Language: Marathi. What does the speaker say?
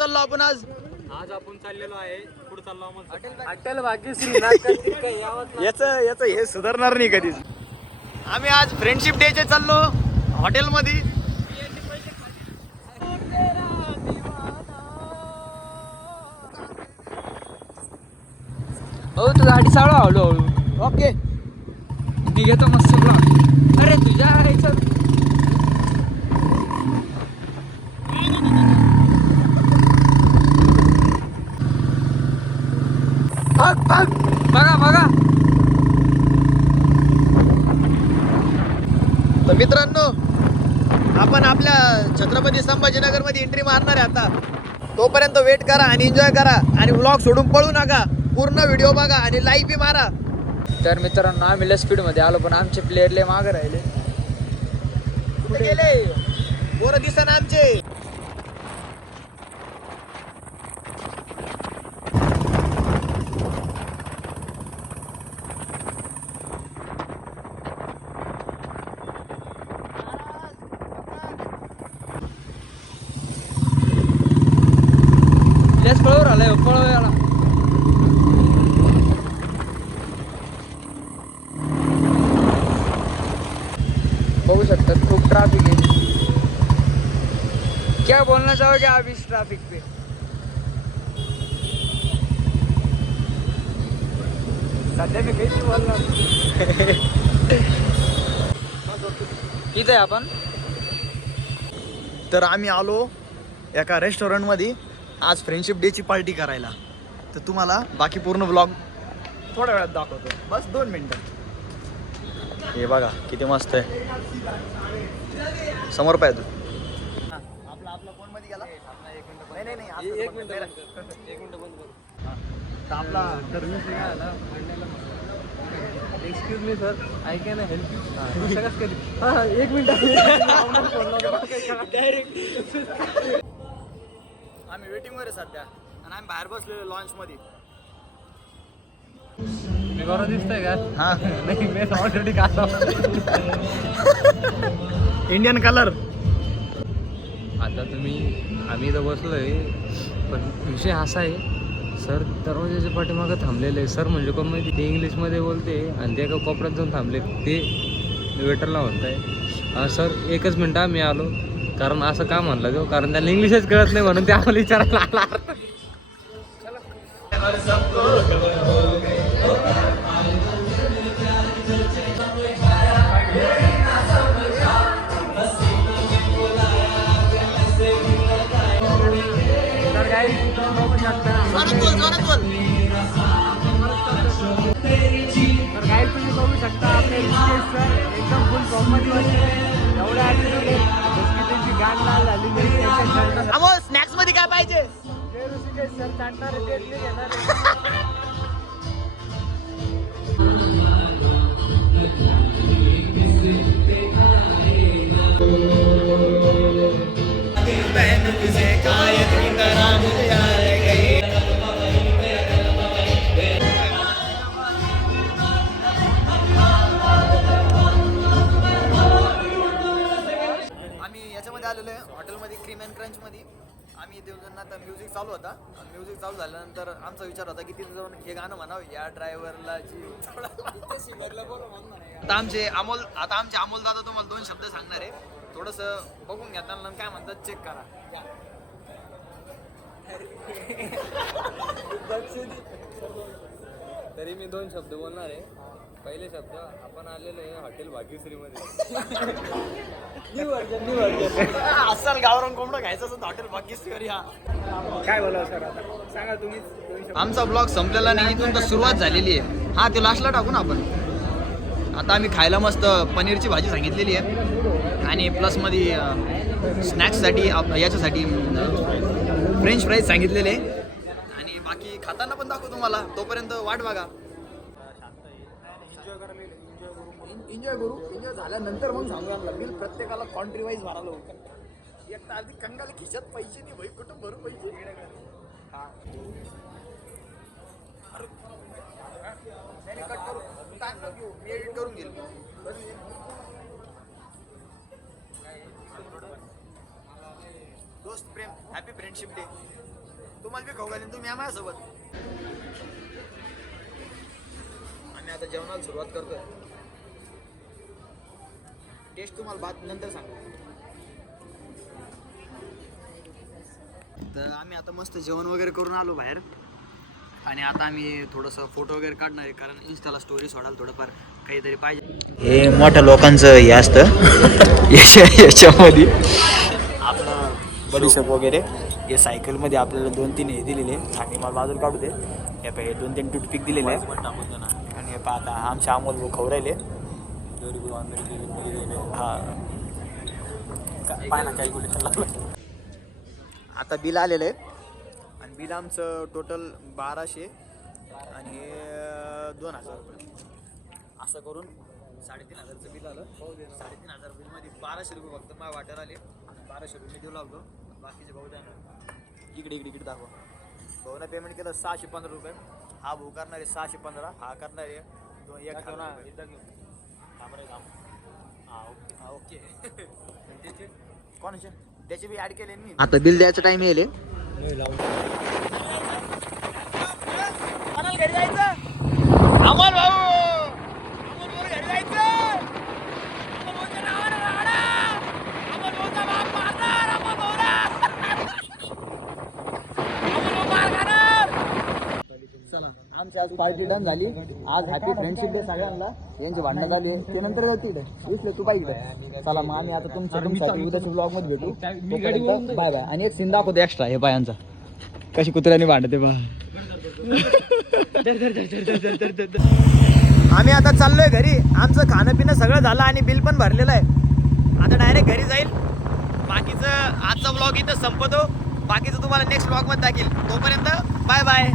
चाललो आपण आज? आज आपण चाललेलो आहे पुढे चाललो हॉटेल भाग्यश्री याच हे सुधारणार नाही कधीच. आम्ही आज फ्रेंडशिप डेचे चाललो हॉटेलमध्ये. हो तू गाडी चालव हळूहळू. ओके मी घेतो मस्त ब्लॉग. अरे तुझ्या ह्याच्यात बघा बघा. तर मित्रांनो, आपण आपल्या छत्रपती संभाजीनगर मध्ये एंट्री मारणार आहे आता. तोपर्यंत वेट करा आणि एन्जॉय करा आणि व्लॉग सोडून पळू नका. पूर्ण व्हिडिओ बघा आणि लाईक बी मारा. तर मित्रांनो आम्ही लय स्पीड मध्ये आलो पण आमचे प्लेयर लय मागे राहिले. कुठे गेले पोरं दिसना आमचे. लेस पळव राहिलाय पळव याला. बघू शकतात खूप ट्रॅफिक है. क्या बोलना चाहोगे आप इस ट्रैफिक पे? सध्या मी काही बोलणार. इथे आपण तर आम्ही आलो एका रेस्टॉरंट मध्ये आज फ्रेंडशिप डे ची पार्टी करायला. तर तुम्हाला बाकी पूर्ण व्लॉग थोड्या वेळात दाखवतो. बस 2 मिनिटं. हे बघा किती मस्त आहे. समोर पाहिजे आपला फोन मध्ये गेला. नाही एक मिनिट बंद कर. आपला excuse me sir, I can help you. एक मिनिट. आम्ही वेटिंग वर आहे सध्या आणि आम्ही बाहेर बसलेलो लॉन्च मध्ये. मी बरोबर दिसतोय का? हा नाही मी ऑलरेडी काढला. Indian colour. आता आम्ही इथं बसलोय पण विषय असा आहे सर दरवाजाच्या पाठीमागं थांबलेले. सर म्हणजे कोण माहिती ते इंग्लिशमध्ये बोलते आणि ते एका कोपऱ्यात जाऊन थांबले. ते वेटरला म्हणताय सर एकच मिनटं मी आलो. कारण असं का म्हणलं तो कारण त्याला इंग्लिशच कळत नाही म्हणून ते आम्हाला विचारायला आला. तर काय तुम्ही बघू शकता आपले सर एकदम फुल फॉर्ममध्ये बसले. एवढ्या ॲटिट्यूड आहे जसं त्यांची गाण लाल झाली. स्नॅक्स मध्ये काय पाहिजे? सर चाटणार ते घेणार. आम्ही याच्यामध्ये आलेलो आहे हॉटेलमध्ये क्रीम अँड क्रंच मध्ये. आम्ही देवजणना आता म्युझिक चालू होता. म्युझिक चालू झाल्यानंतर आमचा विचार होता की तिथे जाऊन हे गाणं म्हणावं या ड्रायव्हरला जी. आता आमचे अमोल दादा तुम्हाला 2 शब्द सांगणार आहे. थोडंसं बघून घ्या त्यांना काय म्हणतात चेक करा. तरी मी 2 शब्द बोलणार आहे. पहिले शब्द आपण आलेलो आहे हॉटेल भाग्यश्री मध्ये. अस्सल गावरान कोंबडं खायचं असं हॉटेल भाग्यश्री. हा काय बोलावं सर आता सांगा तुम्हीच. आमचा ब्लॉग संपलेला नाही, इथून तर सुरुवात झालेली आहे. हा ते लास्टला टाकू ना आपण. आता आम्ही खायला मस्त पनीरची भाजी सांगितलेली आहे आणि प्लसमध्ये स्नॅक्ससाठी याच्यासाठी फ्रेंच फ्राईज सांगितलेले आणि बाकी खाताना पण दाखवू तुम्हाला. तोपर्यंत वाट बघा. एन्जॉय झाल्यानंतर मग सांगू यांना बिल प्रत्येकाला कॉन्ट्री वाईज भरायला होतं. एक तर आधी कंगाला खिशात पैसे नाही भाई, कुठं भरू पैसे. कट करू मी एडिट करून घेईल. दोस्त प्रेम हॅपी फ्रेंडशिप डे. तुम्हाला बी खाऊ घालेन, तुम्ही या माझ्यासोबत. आम्ही आता जेवणाला सुरुवात करतोय. टेस्ट तुम्हाला बात नंतर सांगू. तर आम्ही आता मस्त जेवण वगैरे करून आलो बाहेर आणि आता आम्ही थोडंसं फोटो वगैरे काढणार आहे, कारण इंस्टाला स्टोरी सोडाल थोडंफार काहीतरी पाहिजे. हे मोठ्या लोकांचं हे असतं याच्यामध्ये आपलं बडीशेप वगैरे. हे सायकलमध्ये आपल्याला 2-3 हे दिलेले आणि मला बाजूला काढू दे. हे पाहिजे 2-3 टूथपिक दिलेले आहे आणि हे पाहता आमच्या अमोल भाऊ खाऊ राहिले. हां पाय ना कॅल्क्युलेशन लागलं. आता बिल आलेलं आहे आणि बिल आमचं टोटल 1200 आणि हे 2000 रुपये. असं करून 3500चं बिल आलं. 3500 बिलमध्ये 1200 रुपये फक्त माझ्या वाट्यावर आले. 1200 रुपये मी देऊ लागलो. बाकीचे भाऊ द्या ना. इकडे दाखवा. भाऊनं पेमेंट केलं 615 रुपये. हा भाऊ करणारे 615. हा करणारे 1 घेऊ ना. हां ओके कोणाचे त्याचे बी ॲड केले मी. आता बिल द्यायचं टाइम येईल. घरी जायचं अमोल भाऊ. घरी जायचं. चला आमची आज पार्टी डन झाली. आज हॅपी फ्रेंडशिप डे सगळ्यांना. यांची भांडणं झाली ते नंतर जातील दिसले तू पाहिजे. चला मग आम्ही आता तुमच्यासाठी उद्याच्या ब्लॉग मध्ये भेटू. Bye bye. आणि एक सीन दाखवतो एक्स्ट्रा हे बायांचा कशी कुत्र्याने भांडते बा. आम्ही आता चाललोय घरी. आमचं खाणं पिणं सगळं झालं आणि बिल पण भरलेलं आहे. आता डायरेक्ट घरी जाईल. बाकीचं आजचा ब्लॉग इथं संपवतो. बाकीचं तुम्हाला नेक्स्ट ब्लॉग मध्ये दाखील. तोपर्यंत बाय बाय.